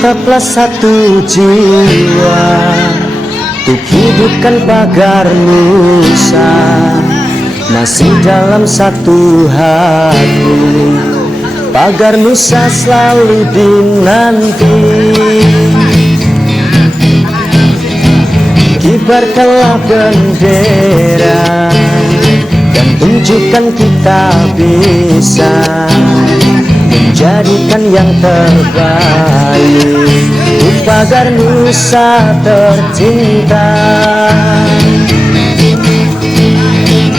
Tetaplah satu jiwa untuk hidupkan pagar Nusa, masih dalam satu hati. Pagar Nusa selalu dinanti. Kibarkanlah bendera dan tunjukkan kita bisa menjadikan yang terbaik untuk pagar Nusa tercinta.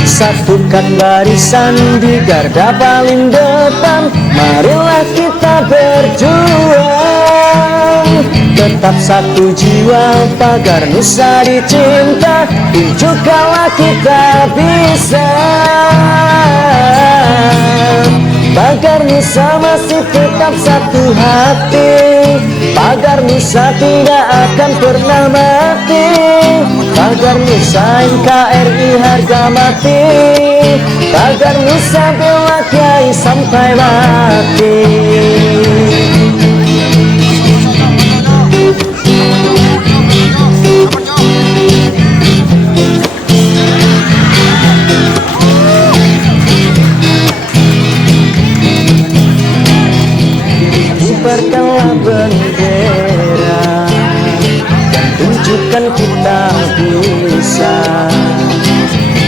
Satukan barisan di garda paling depan, marilah kita berjuang. Tetap satu jiwa, pagar Nusa dicinta, tunjukkanlah kita bisa. Pagar Nusa masih tetap satu hati, pagar Nusa tidak akan pernah mati. Pagar Nusa NKRI harga mati, pagar Nusa bela Kiai sampai mati. Kibarkanlah bendera dan tunjukkan kita bisa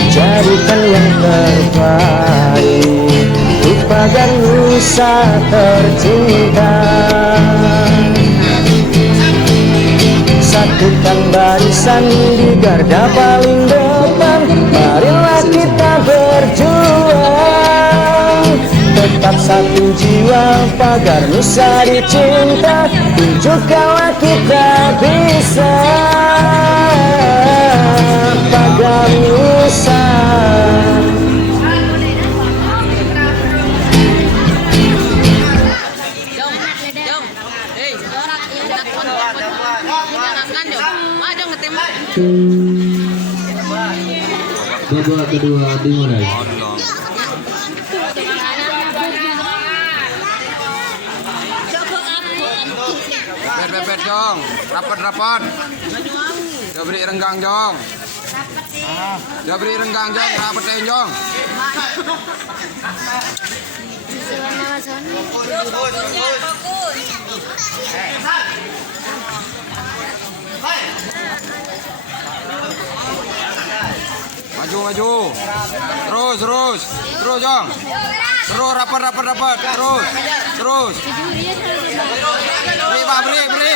jadikan yang terbaik untuk pagar Nusa tercinta. Satukan barisan di garda paling depan, marilah kita berjuang. Tetap satu jiwa, pagar Nusa dicinta, tunjukkanlah kita bisa. Pagar Nusa. Babak kedua dimulai. Bet jong, rapat. Dia beri renggang jong. Dia beri renggang jong, rapat jong. Maju. Terus jong. Terus rapat. Terus. Beri.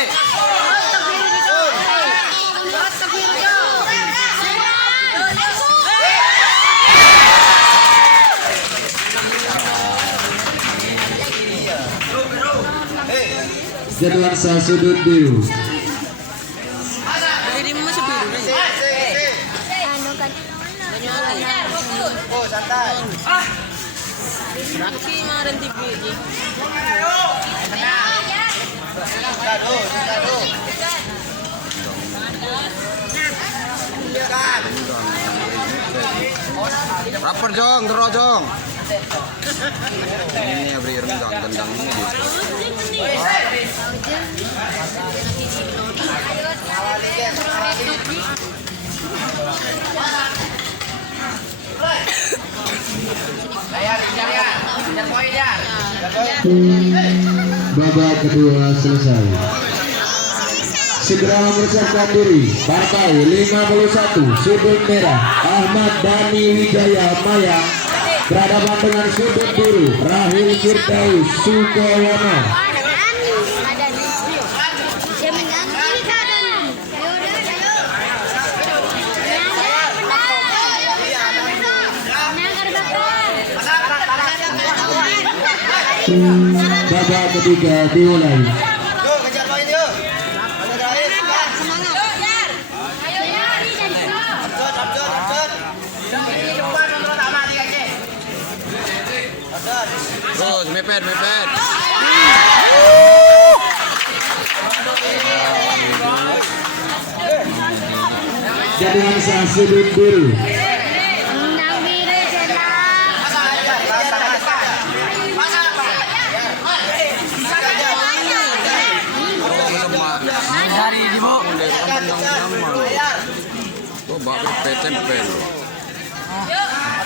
Jadwal sah sudut biru. Rapper jong, terus jong. Ini beri renggang tendang ini. Babak kedua selesai. Segera mempersiapkan diri. Partai 51 sudut merah Ahmad Dhani Wijaya Maya berhadapan dengan sudut biru Rahil Firdaus Sukowono. Babak ketiga dimulai. mepet, mepet. Jadi angsa sudut biru. Nang biru jelas. Dari ibu. Oh, bak mepet tempel.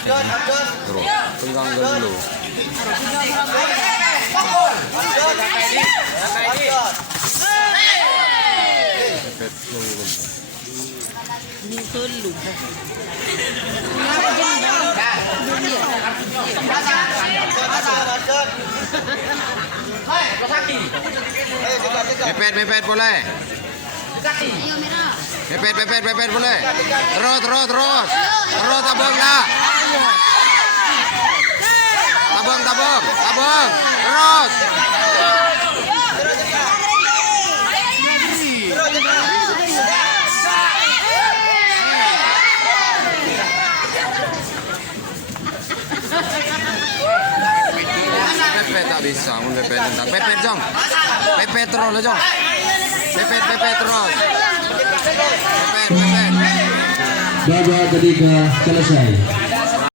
Terus, pegang dulu. Mepet dulu. Mepet, mepet boleh. Mepet, mepet, mepet boleh. Terus, terus, terus. Terus tabung dah. Tabung, tabung, tabung. Terus. Pepet tak bisa, mepet tentang. Pepet Jong. Pepet terus lah Jong. Pepet, pepet terus. Pepet, pepet. Babak ketiga selesai.